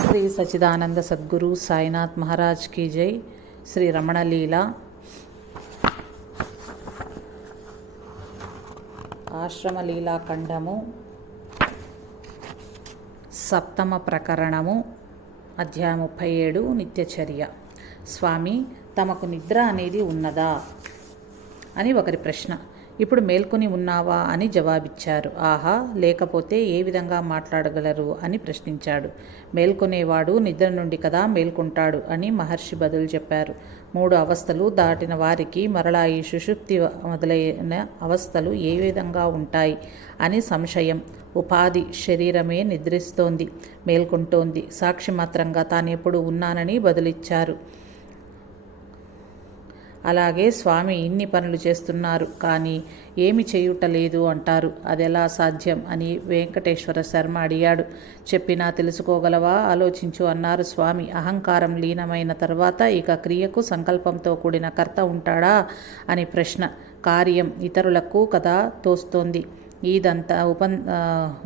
శ్రీ సచిదానంద సద్గురు సాయినాథ్ మహారాజ్ కీ జై. శ్రీ రమణలీల ఆశ్రమ లీలాఖండము. సప్తమ ప్రకరణము. అధ్యాయం ముప్పై ఏడు. నిత్యచర్య. స్వామి తమకు నిద్ర అనేది ఉన్నదా? అని ఒకరి ప్రశ్న. ఇప్పుడు మేల్కొని ఉన్నావా అని జవాబిచ్చారు. ఆహా లేకపోతే ఏ విధంగా మాట్లాడగలరు అని ప్రశ్నించాడు. మేల్కొనేవాడు నిద్ర నుండి కదా మేల్కొంటాడు అని మహర్షి బదులు చెప్పారు. మూడు అవస్థలు దాటిన వారికి మరలా ఈ సుషుప్తి మొదలైన అవస్థలు ఏ విధంగా ఉంటాయి అని సంశయం. ఉపాధి శరీరమే నిద్రిస్తోంది మేల్కొంటోంది. సాక్షి మాత్రంగా తాను ఎప్పుడు ఉన్నానని బదులిచ్చారు. అలాగే స్వామి ఇన్ని పనులు చేస్తున్నారు కానీ ఏమి చేయుటలేదు అంటారు. అదెలా సాధ్యం అని వెంకటేశ్వర శర్మ అడిగాడు. చెప్పినా తెలుసుకోగలవా? ఆలోచించు అన్నారు స్వామి. అహంకారం లీనమైన తర్వాత ఇక క్రియకు సంకల్పంతో కూడిన కర్త ఉంటాడా? అని ప్రశ్న. కార్యం ఇతరులకు కదా తోస్తోంది. ఇదంతా ఉపన్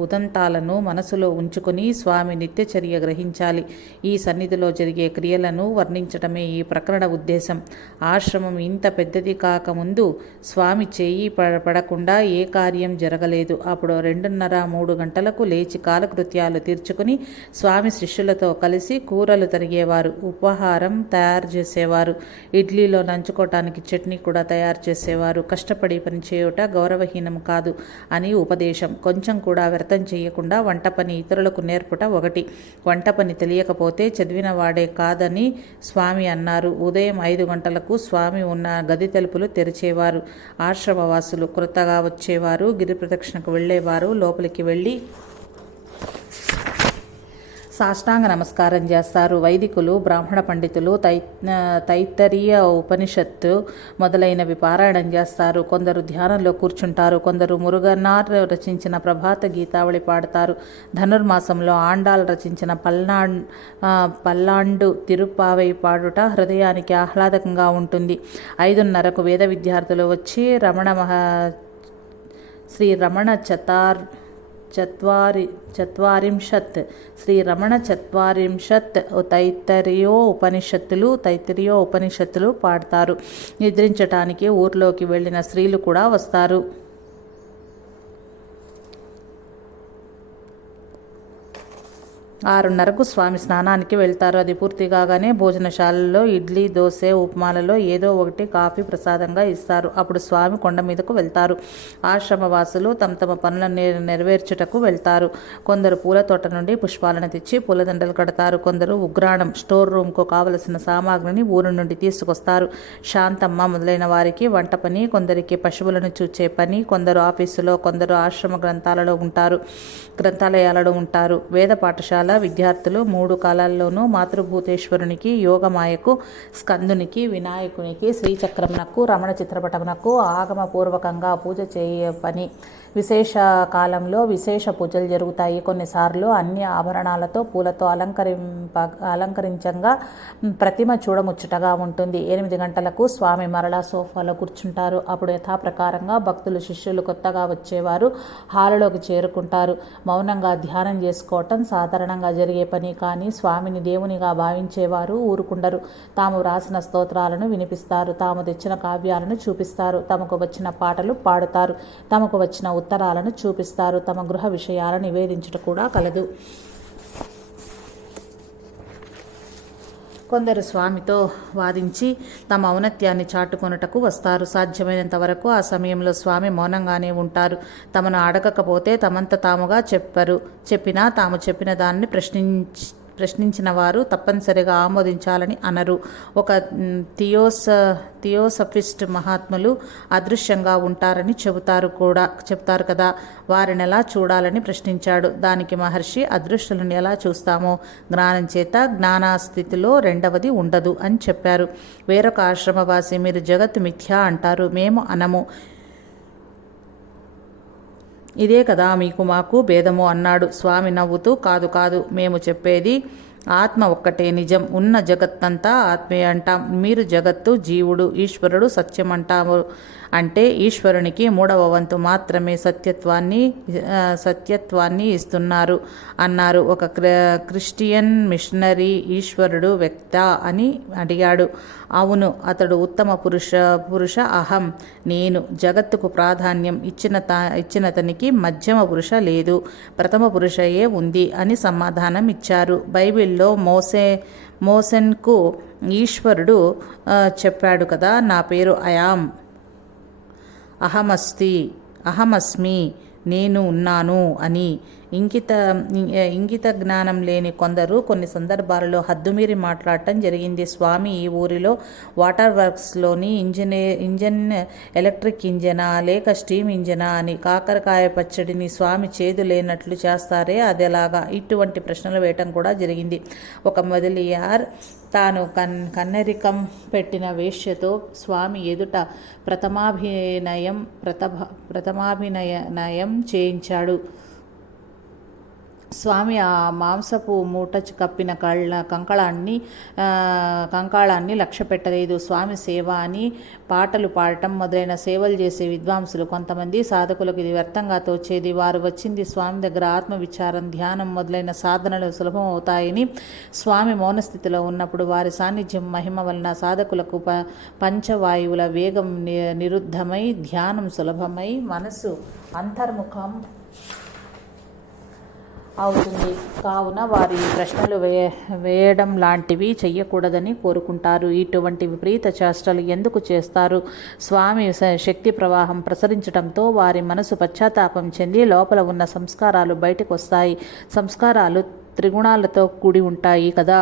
ఉదంతాలను మనసులో ఉంచుకొని స్వామి నిత్యచర్య గ్రహించాలి. ఈ సన్నిధిలో జరిగే క్రియలను వర్ణించటమే ఈ ప్రకరణ ఉద్దేశం. ఆశ్రమం ఇంత పెద్దది కాకముందు స్వామి చేయి పడకుండా ఏ కార్యం జరగలేదు. అప్పుడు రెండున్నర మూడు గంటలకు లేచి కాలకృత్యాలు తీర్చుకుని స్వామి శిష్యులతో కలిసి కూరలు తరిగేవారు ఉపహారం తయారు చేసేవారు ఇడ్లీలో నంచుకోవటానికి చట్నీ కూడా తయారు చేసేవారు. కష్టపడి పనిచేయుట గౌరవహీనం కాదు అని ఉపదేశం. కొంచెం కూడా వ్యర్థం చేయకుండా వంట పని ఇతరులకు నేర్పుట ఒకటి. వంట పని తెలియకపోతే చదివిన వాడే కాదని స్వామి అన్నారు. ఉదయం ఐదు గంటలకు స్వామి ఉన్న గది తలుపులు తెరిచేవారు. ఆశ్రమవాసులు క్రొత్తగా వచ్చేవారు. గిరి ప్రదక్షిణకు వెళ్ళేవారు. లోపలికి వెళ్ళి సాష్టాంగ నమస్కారం చేస్తారు. వైదికులు బ్రాహ్మణ పండితులు తై తైత్తరీయ ఉపనిషత్తు మొదలైనవి పారాయణం చేస్తారు. కొందరు ధ్యానంలో కూర్చుంటారు. కొందరు మురుగన్నార్ రచించిన ప్రభాత గీతావళి పాడతారు. ధనుర్మాసంలో ఆండాల్ రచించిన పల్నా పల్లాండు తిరుపావై పాడుట హృదయానికి ఆహ్లాదకంగా ఉంటుంది. ఐదున్నరకు వేద విద్యార్థులు వచ్చి రమణ మహా శ్రీ రమణ చతార్ చత్వారి చత్వారింశత్ శ్రీ రమణ చత్వారింశత్ తైత్తరియో ఉపనిషత్తులు తైత్తరియో ఉపనిషత్తులు పాడతారు. నిద్రించటానికి ఊర్లోకి వెళ్ళిన స్త్రీలు కూడా వస్తారు. ఆరున్నరకు స్వామి స్నానానికి వెళ్తారు. అది పూర్తి కాగానే భోజనశాలలో ఇడ్లీ దోశ ఉప్మాలలో ఏదో ఒకటి కాఫీ ప్రసాదంగా ఇస్తారు. అప్పుడు స్వామి కొండ మీదకు వెళ్తారు. ఆశ్రమవాసులు తమ తమ పనులను నెరవేర్చుటకు వెళ్తారు. కొందరు పూల తోట నుండి పుష్పాలను తెచ్చి పూలదండలు కడతారు. కొందరు ఉగ్రాణం స్టోర్ రూమ్కు కావలసిన సామాగ్రిని ఊరు నుండి తీసుకొస్తారు. శాంతమ్మ మొదలైన వారికి వంట పని కొందరికి పశువులను చూచే పని కొందరు ఆఫీసులో కొందరు ఆశ్రమ గ్రంథాలలో ఉంటారు గ్రంథాలయాలలో ఉంటారు. వేద పాఠశాల విద్యార్థులు మూడు కాలాల్లోనూ మాతృభూతేశ్వరునికి యోగమాయకు స్కందునికి వినాయకునికి శ్రీచక్రమునకు రమణ చిత్రపటమునకు ఆగమపూర్వకంగా పూజ చేయ పని విశేష కాలంలో విశేష పూజలు జరుగుతాయి. కొన్నిసార్లు అన్ని ఆభరణాలతో పూలతో అలంకరింప అలంకరించంగా ప్రతిమ చూడముచ్చటగా ఉంటుంది. ఎనిమిది గంటలకు స్వామి మరలా సోఫాలో కూర్చుంటారు. అప్పుడు యథాప్రకారంగా భక్తులు శిష్యులు కొత్తగా వచ్చేవారు. హాలులోకి చేరుకుంటారు. మౌనంగా ధ్యానం చేసుకోవటం సాధారణంగా జరిగే పని. కానీ స్వామిని దేవునిగా భావించేవారు ఊరుకుండరు. తాము వ్రాసిన స్తోత్రాలను వినిపిస్తారు. తాము తెచ్చిన కావ్యాలను చూపిస్తారు. తమకు వచ్చిన పాటలు పాడుతారు. తమకు వచ్చిన ఉత్తరాలను చూపిస్తారు. తమ గృహ విషయాలను నివేదించుట కూడా కలదు. కొందరు స్వామితో వాదించి తమ ఔన్నత్యాన్ని చాటుకొనుటకు వస్తారు. సాధ్యమైనంత వరకు ఆ సమయంలో స్వామి మౌనంగానే ఉంటారు. తమను అడగకపోతే తమంత తాముగా చెప్పరు. చెప్పినా తాము చెప్పిన దాన్ని ప్రశ్నించి ప్రశ్నించిన వారు తప్పనిసరిగా ఆమోదించాలని అనరు. ఒక థియోస థియోసఫిస్ట్ మహాత్ములు అదృశ్యంగా ఉంటారని చెబుతారు కూడా చెప్తారు కదా. వారిని ఎలా చూడాలని ప్రశ్నించాడు. దానికి మహర్షి అదృశ్యులను ఎలా చూస్తామో? జ్ఞానం చేత జ్ఞానాస్థితిలో రెండవది ఉండదు అని చెప్పారు. వేరొక ఆశ్రమవాసి మీరు జగత్ మిథ్యా అంటారు మేము అనము. ఇదే కదా మీకు మాకు భేదము అన్నాడు. స్వామి నవ్వుతూ కాదు కాదు మేము చెప్పేది ఆత్మ ఒక్కటే నిజం. ఉన్న జగత్తంతా ఆత్మే అంటాం. మీరు జగత్తు జీవుడు ఈశ్వరుడు సత్యం అంటాము అంటే ఈశ్వరునికి మూడవ వంతు మాత్రమే సత్యత్వాన్ని సత్యత్వాన్ని ఇస్తున్నారు. అన్నారు ఒక క్ర- క్రిస్టియన్ మిషనరీ ఈశ్వరుడు వ్యక్త అని అడిగాడు. అవును అతడు ఉత్తమ పురుష పురుష అహం. నేను జగత్తుకు ప్రాధాన్యం ఇచ్చిన త ఇచ్చినతనికి మధ్యమ పురుష లేదు. ప్రథమ పురుషయే ఉంది అని సమాధానం ఇచ్చారు. బైబిల్లో మోసే మోసెన్కు ఈశ్వరుడు చెప్పాడు కదా నా పేరు అయాం అహమస్తి అహమస్మి నేను ఉన్నాను అని ఇంకిత ఇంగిత జ్ఞానం లేని కొందరు కొన్ని సందర్భాలలో హద్దుమీరి మాట్లాడటం జరిగింది. స్వామి ఈ ఊరిలో వాటర్ వర్క్స్లోని ఇంజనే ఇంజన్ ఎలక్ట్రిక్ ఇంజనా లేక స్టీమ్ ఇంజనా అని కాకరకాయ పచ్చడిని స్వామి చేదు లేనట్లు చేస్తారే అదేలాగా ఇటువంటి ప్రశ్నలు వేయటం కూడా జరిగింది. ఒక మొదలియార్ తాను కన్ కన్నరికం పెట్టిన వేష్యతో స్వామి ఎదుట ప్రథమాభినయం ప్రతభ ప్రథమాభినయ నయం చేయించాడు. స్వామి ఆ మాంసపు మూట కప్పిన కళ్ళ కంకళాన్ని కంకాళాన్ని లక్ష్య పెట్టలేదు. స్వామి సేవ అని పాటలు పాడటం మొదలైన సేవలు చేసే విద్వాంసులు కొంతమంది సాధకులకు ఇది వ్యర్థంగా తోచేది. వారు వచ్చింది స్వామి దగ్గర ఆత్మవిచారం ధ్యానం మొదలైన సాధనలు సులభం అవుతాయని స్వామి మౌనస్థితిలో ఉన్నప్పుడు వారి సాన్నిధ్యం మహిమ వలన సాధకులకు ప పంచవాయువుల వేగం ని నిరుద్ధమై ధ్యానం సులభమై మనసు అంతర్ముఖం అవుతుంది. కావున వారి ప్రశ్నలు వే వేయడం లాంటివి చెయ్యకూడదని కోరుకుంటారు. ఇటువంటి విపరీత చేష్టలు ఎందుకు చేస్తారు? స్వామి శక్తి ప్రవాహం ప్రసరించడంతో వారి మనసు పశ్చాత్తాపం చెంది లోపల ఉన్న సంస్కారాలు బయటకు వస్తాయి సంస్కారాలు త్రిగుణాలతో కూడి ఉంటాయి కదా?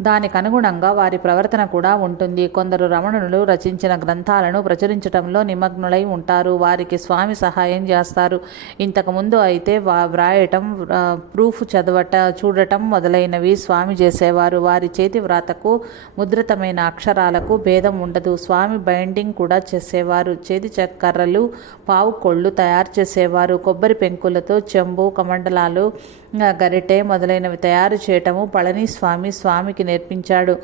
దానికి అనుగుణంగా వారి ప్రవర్తన కూడా ఉంటుంది. కొందరు రమణులు రచించిన గ్రంథాలను ప్రచురించడంలో నిమగ్నులై ఉంటారు. వారికి స్వామి సహాయం చేస్తారు. ఇంతకుముందు అయితే వా వ్రాయటం ప్రూఫ్ చదవట చూడటం మొదలైనవి స్వామి చేసేవారు. వారి చేతి వ్రాతకు ముద్రితమైన అక్షరాలకు భేదం ఉండదు. స్వామి బైండింగ్ కూడా చేసేవారు. చేతి చక్కర్రలు పావు కొళ్ళు తయారు చేసేవారు. కొబ్బరి పెంకులతో చెంబు కమండలాలు గరిటె మొదలైనవి తయారు చేయటము పళని స్వామి. స్వామికి నేర్పించాడు.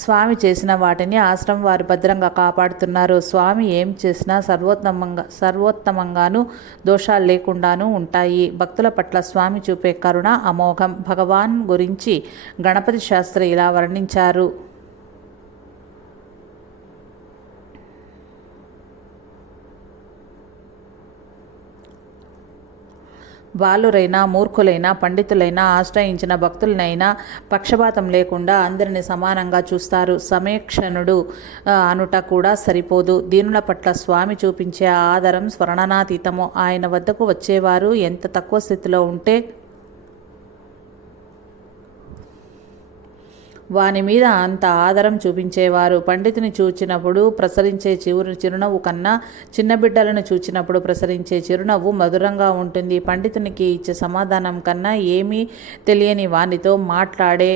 స్వామి చేసిన వాటిని ఆశ్రమం వారు భద్రంగా కాపాడుతున్నారు. స్వామి ఏం చేసినా సర్వోత్తమంగా సర్వోత్తమంగాను దోషాలు లేకుండాను ఉంటాయి. భక్తుల పట్ల స్వామి చూపే కరుణ అమోఘం భగవాన్ గురించి గణపతి శాస్త్రి ఇలా వర్ణించారు. బాలురైనా మూర్ఖులైనా పండితులైనా ఆశ్రయించిన భక్తులనైనా పక్షపాతం లేకుండా అందరిని సమానంగా చూస్తారు. సమీక్షణుడు అనుట కూడా సరిపోదు. దీనుల పట్ల స్వామి చూపించే ఆదరం స్వర్ణనాతీతము ఆయన వద్దకు వచ్చేవారు ఎంత తక్కువ స్థితిలో ఉంటే వాని మీద అంత ఆదరం చూపించేవారు. పండితుని చూచినప్పుడు ప్రసరించే చివరి చిరునవ్వు కన్నా చిన్న బిడ్డలను చూచినప్పుడు ప్రసరించే చిరునవ్వు మధురంగా ఉంటుంది. పండితునికి ఇచ్చే సమాధానం కన్నా ఏమీ తెలియని వానితో మాట్లాడే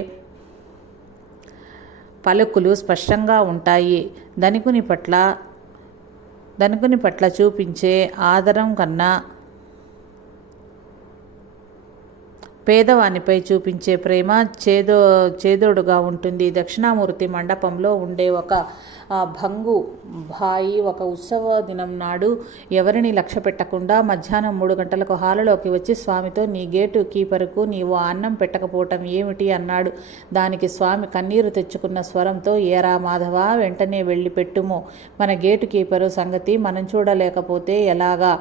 పలుకులు స్పష్టంగా ఉంటాయి. ధనికుని పట్ల ధనికుని పట్ల చూపించే ఆదరం కన్నా పేదవానిపై చూపించే ప్రేమ చేదో చేదోడుగా ఉంటుంది. దక్షిణామూర్తి మండపంలో ఉండే ఒక భంగు భాయి ఒక ఉత్సవ దినం నాడు ఎవరిని లక్ష్య పెట్టకుండా మధ్యాహ్నం మూడు గంటలకు హాలులోకి వచ్చి స్వామితో నీ గేటు కీపరుకు నీవు అన్నం పెట్టకపోవటం ఏమిటి? అన్నాడు. దానికి స్వామి కన్నీరు తెచ్చుకున్న స్వరంతో ఏరా మాధవ వెంటనే వెళ్ళి పెట్టుము. మన గేటు కీపరు సంగతి మనం చూడలేకపోతే ఎలాగా?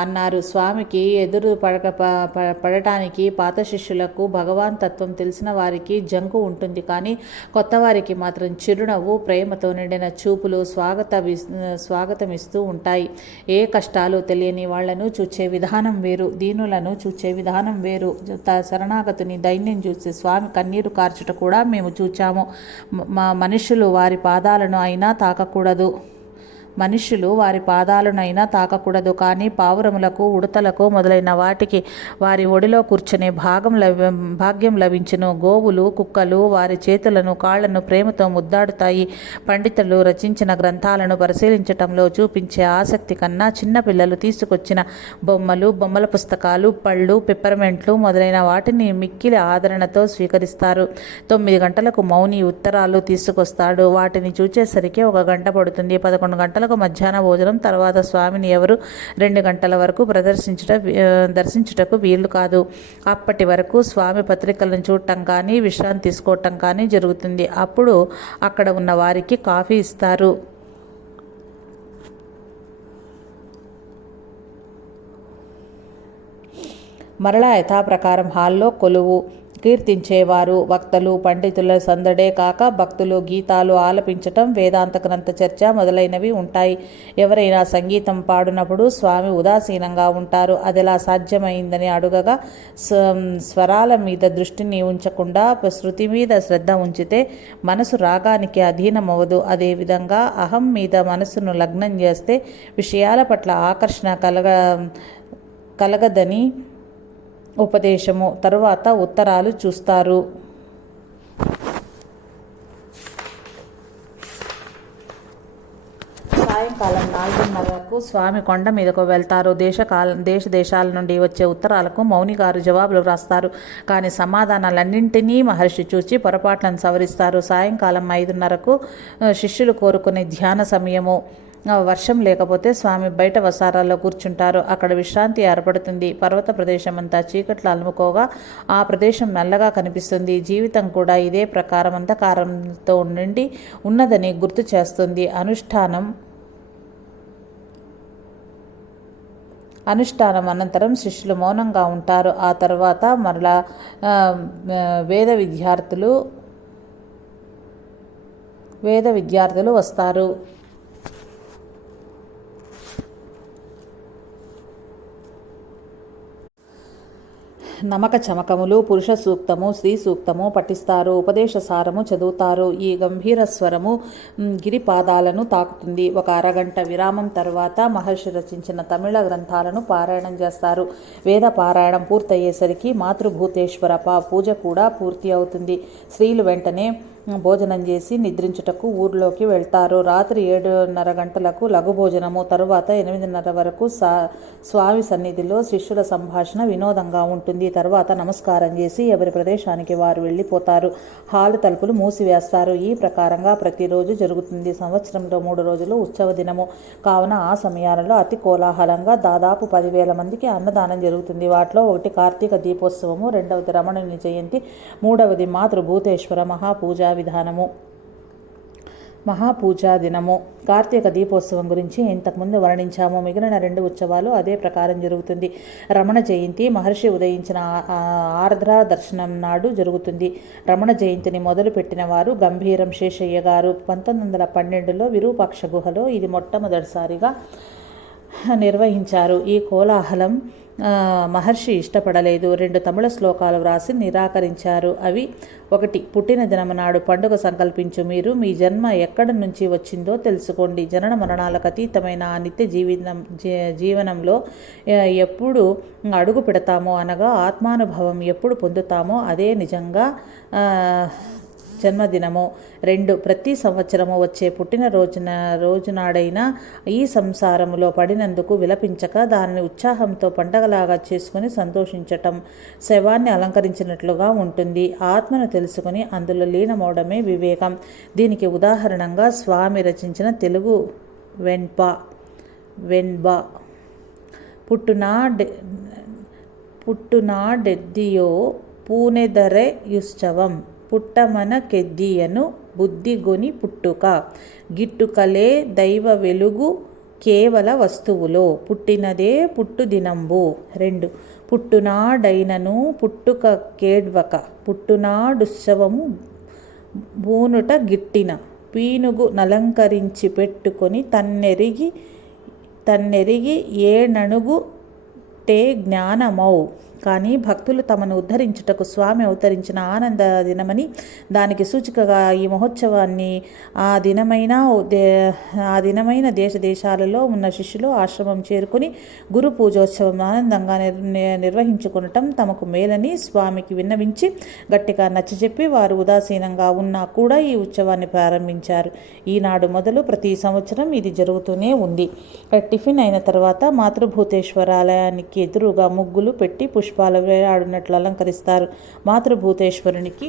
అన్నారు. స్వామికి ఎదురు పడక ప- వారికి పాత శిష్యులకు భగవాన్ తత్వం తెలిసిన వారికి జంకు ఉంటుంది. కానీ కొత్త వారికి మాత్రం చిరునవ్వు ప్రేమతో నిండిన చూపులు స్వాగత స్వాగతమిస్తూ ఉంటాయి. ఏ కష్టాలు తెలియని వాళ్ళను చూచే విధానం వేరు దీనులను చూచే విధానం వేరు. త- శరణాగతుని దైన్యం చూసి స్వామి కన్నీరు కార్చుట కూడా మేము చూచాము. మా మనుషులు వారి పాదాలను అయినా తాకకూడదు. మనుష్యులు వారి పాదాలనైనా తాకకూడదు. కానీ పావురములకు ఉడతలకు మొదలైన వాటికి వారి ఒడిలో కూర్చునే భాగం లభ భాగ్యం లభించును. గోవులు కుక్కలు వారి చేతులను కాళ్ళను ప్రేమతో ముద్దాడుతాయి. పండితులు రచించిన గ్రంథాలను పరిశీలించటంలో చూపించే ఆసక్తి కన్నా చిన్నపిల్లలు తీసుకొచ్చిన బొమ్మలు బొమ్మల పుస్తకాలు పళ్ళు పెప్పర్మెంట్లు మొదలైన వాటిని మిక్కిలి ఆదరణతో స్వీకరిస్తారు. తొమ్మిది గంటలకు మౌని ఉత్తరాలు తీసుకొస్తాడు. వాటిని చూచేసరికి ఒక గంట పడుతుంది. పదకొండు గంటలకు మధ్యాహ్న భోజనం. తర్వాత స్వామిని ఎవరు రెండు గంటల వరకు ప్రదర్శించుట దర్శించుటకు వీలు కాదు. అప్పటి వరకు స్వామి పత్రికలను చూడటం కానీ విశ్రాంతి తీసుకోవటం కానీ జరుగుతుంది. అప్పుడు అక్కడ ఉన్న వారికి కాఫీ ఇస్తారు. మరలా యథాప్రకారం హాల్లో కొలువు. కీర్తించేవారు. వక్తలు పండితుల సందడే కాక భక్తులు గీతాలు ఆలపించటం వేదాంత గ్రంథ చర్చ మొదలైనవి ఉంటాయి. ఎవరైనా సంగీతం పాడినప్పుడు స్వామి ఉదాసీనంగా ఉంటారు. అదెలా సాధ్యమైందని అడుగగా స్వ- స్వరాల మీద దృష్టిని ఉంచకుండా శృతి మీద శ్రద్ధ ఉంచితే మనసు రాగానికి అధీనమవదు అదేవిధంగా అహం మీద మనసును లగ్నం చేస్తే విషయాల పట్ల ఆకర్షణ కలగ కలగదని ఉపదేశము. తరువాత ఉత్తరాలు చూస్తారు. సాయంకాలం నాలుగున్నరకు స్వామి కొండ మీదకు వెళ్తారు. దేశకాల దేశ దేశాల నుండి వచ్చే ఉత్తరాలకు మౌని గారు జవాబులు వ్రాస్తారు కానీ సమాధానాలన్నింటినీ మహర్షి చూచి పొరపాట్లను సవరిస్తారు. సాయంకాలం ఐదున్నరకు శిష్యులు కోరుకునే ధ్యాన సమయము. వర్షం లేకపోతే స్వామి బయట వసారాల్లో కూర్చుంటారు. అక్కడ విశ్రాంతి ఏర్పడుతుంది. పర్వత ప్రదేశం అంతా చీకట్లు అలుముకోగా ఆ ప్రదేశం నల్లగా కనిపిస్తుంది. జీవితం కూడా ఇదే ప్రకారం అంధకారంతో నుండి ఉన్నదని గుర్తు చేస్తుంది. అనుష్ఠానం అనుష్ఠానం అనంతరం శిష్యులు మౌనంగా ఉంటారు. ఆ తర్వాత మరలా వేద విద్యార్థులు వేద విద్యార్థులు వస్తారు. నమక చమకములు పురుష సూక్తము స్త్రీ సూక్తము పఠిస్తారు ఉపదేశ సారము చదువుతారు. ఈ గంభీర స్వరము గిరిపాదాలను తాకుతుంది. ఒక అరగంట విరామం తర్వాత మహర్షి రచించిన తమిళ గ్రంథాలను పారాయణం చేస్తారు. వేద పారాయణం పూర్తయ్యేసరికి మాతృభూతేశ్వర పా పూజ కూడా పూర్తి అవుతుంది. స్త్రీలు వెంటనే భోజనం చేసి నిద్రించుటకు ఊర్లోకి వెళ్తారు. రాత్రి ఏడున్నర గంటలకు లఘు భోజనము తరువాత ఎనిమిదిన్నర వరకు సా స్వామి సన్నిధిలో శిష్యుల సంభాషణ వినోదంగా ఉంటుంది. తర్వాత నమస్కారం చేసి ఎవరి ప్రదేశానికి వారు వెళ్ళిపోతారు. హాలు తలుపులు మూసివేస్తారు. ఈ ప్రకారంగా ప్రతిరోజు జరుగుతుంది. సంవత్సరంలో మూడు రోజులు ఉత్సవ దినము. కావున ఆ సమయాలలో అతి కోలాహలంగా దాదాపు పదివేల మందికి అన్నదానం జరుగుతుంది. వాటిలో ఒకటి కార్తీక దీపోత్సవము రెండవది రమణుని జయంతి మూడవది మాతృభూతేశ్వర మహాపూజ విధానము. మహాపూజా దినము. కార్తీక దీపోత్సవం గురించి ఇంతకుముందు వర్ణించాము. మిగిలిన రెండు ఉత్సవాలు అదే ప్రకారం జరుగుతుంది. రమణ జయంతి మహర్షి ఉదయించిన ఆర్ద్ర దర్శనం నాడు జరుగుతుంది. రమణ జయంతిని మొదలుపెట్టిన వారు గంభీరం శేషయ్య గారు. పంతొమ్మిది వందల పన్నెండులో విరూపాక్ష గుహలో ఇది మొట్టమొదటిసారిగా నిర్వహించారు. ఈ కోలాహలం మహర్షి ఇష్టపడలేదు. రెండు తమిళ శ్లోకాలు వ్రాసి నిరాకరించారు. అవి ఒకటి పుట్టిన దినమనాడు పండుగ సంకల్పించు మీరు మీ జన్మ ఎక్కడి నుంచి వచ్చిందో తెలుసుకోండి. జనన మరణాలకు అతీతమైన ఆ నిత్య జీవితం జీ- జీవనంలో ఎప్పుడు అడుగు పెడతామో అనగా ఆత్మానుభవం ఎప్పుడు పొందుతామో అదే నిజంగా జన్మదినము రెండు ప్రతి సంవత్సరము వచ్చే పుట్టినరోజున రోజునాడైనా ఈ సంసారములో పడినందుకు విలపించక దానిని ఉత్సాహంతో పండగలాగా చేసుకుని సంతోషించటం శవాన్ని అలంకరించినట్లుగా ఉంటుంది. ఆత్మను తెలుసుకుని అందులో లీనమవడమే వివేకం. దీనికి ఉదాహరణంగా స్వామి రచించిన తెలుగు వెన్ప వెన్బ పుట్టునా డె పుట్టునాడెద్దియో పూనెదరె యుత్సవం పుట్టమన కెద్దియను బుద్ధిగొని పుట్టుక. గిట్టుకలే దైవ వెలుగు కేవల వస్తువులో. పుట్టినదే పుట్టుదినంబు. రెండు. పుట్టునాడైనను పుట్టుక కేడ్వక. పుట్టునాడుత్సవము బూనుట గిట్టిన. పీనుగు నలంకరించి పెట్టుకొని తన్నెరిగి తన్నెరిగి ఏ నణుగు తే జ్ఞానమౌ కానీ భక్తులు తమను ఉద్ధరించుటకు స్వామి అవతరించిన ఆనంద దినమని దానికి సూచికగా ఈ మహోత్సవాన్ని ఆ దినమైన దే- ఆ దినమైన దేశ దేశాలలో ఉన్న శిష్యులు ఆశ్రమం చేరుకుని గురు పూజోత్సవం ఆనందంగా నిర్ ని- నిర్వహించుకునటం తమకు మేలని స్వామికి విన్నవించి గట్టిగా నచ్చజెప్పి వారు ఉదాసీనంగా ఉన్నా కూడా ఈ ఉత్సవాన్ని ప్రారంభించారు. ఈనాడు మొదలు ప్రతి సంవత్సరం ఇది జరుగుతూనే ఉంది. టిఫిన్ అయిన తర్వాత మాతృభూతేశ్వర ఆలయానికి ఎదురుగా ముగ్గులు పెట్టి పుష్పాలు వేలాడినట్లు అలంకరిస్తారు. మాతృభూతేశ్వరునికి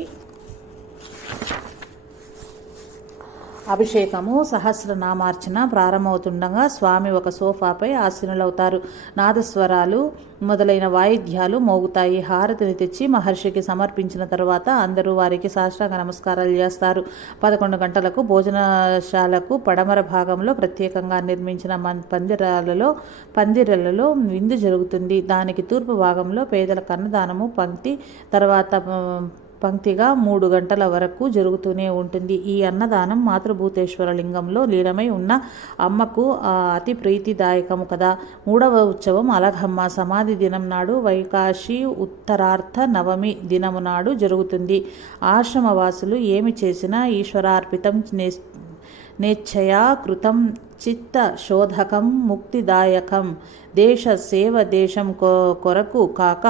అభిషేకము సహస్రనామార్చన ప్రారంభమవుతుండగా స్వామి ఒక సోఫాపై ఆసీనులవుతారు. నాదస్వరాలు మొదలైన వాయిద్యాలు మోగుతాయి. హారతిని తెచ్చి మహర్షికి సమర్పించిన తర్వాత అందరూ వారికి సాష్టాంగ నమస్కారాలు చేస్తారు. పదకొండు గంటలకు భోజనశాలకు పడమర భాగంలో ప్రత్యేకంగా నిర్మించిన మం- పందిరాలలో పందిరలలో విందు జరుగుతుంది. దానికి తూర్పు భాగంలో పేదల కన్నదానము పంక్తి తర్వాత పంక్తిగా మూడు గంటల వరకు జరుగుతూనే ఉంటుంది. ఈ అన్నదానం మాతృభూతేశ్వర లింగంలో లీనమై ఉన్న అమ్మకు అతి ప్రీతిదాయకము కదా. మూడవ ఉత్సవం అలఘమ్మ సమాధి దినం నాడు వైకాశి ఉత్తరార్థ నవమి దినము నాడు జరుగుతుంది. ఆశ్రమవాసులు ఏమి చేసినా ఈశ్వరార్పితం నే నేచ్ఛయా కృతం చిత్త శోధకం ముక్తిదాయకం. దేశ సేవ దేశం కొ కొరకు కాక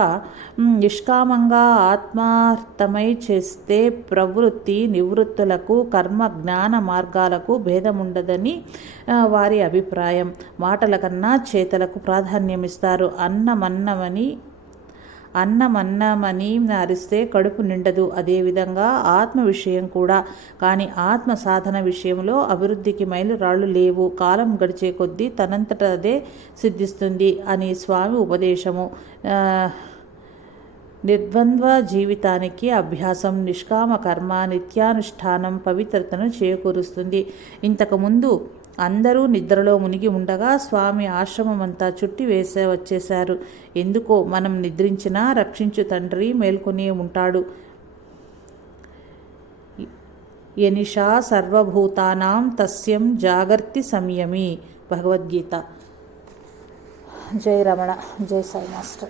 నిష్కామంగా ఆత్మార్థమై చేస్తే ప్రవృత్తి నివృత్తులకు కర్మ జ్ఞాన మార్గాలకు భేదముండదని వారి అభిప్రాయం. మాటల కన్నా చేతలకు ప్రాధాన్యమిస్తారు. అన్నమన్నమని అన్నమన్నమని అరిస్తే కడుపు నిండదు. అదేవిధంగా ఆత్మ విషయం కూడా. కానీ ఆత్మ సాధన విషయంలో అభివృద్ధికి మైలురాళ్ళు లేవు. కాలం గడిచే కొద్దీ తనంతట అదే సిద్ధిస్తుంది అని స్వామి ఉపదేశము. నిర్ద్వంద్వ జీవితానికి అభ్యాసం నిష్కామ కర్మ నిత్యానుష్ఠానం పవిత్రతను చేకూరుస్తుంది. ఇంతకుముందు అందరూ నిద్రలో మునిగి ఉండగా స్వామి ఆశ్రమం అంతా చుట్టి వేసే వచ్చేశారు. ఎందుకో మనం నిద్రించినా రక్షించు తండ్రి మేల్కొని ఉంటాడు. యనిషా సర్వభూతానాం తస్యం జాగర్తి సంయమి. భగవద్గీత. జై రమణ జై సాయి మాస్టర్.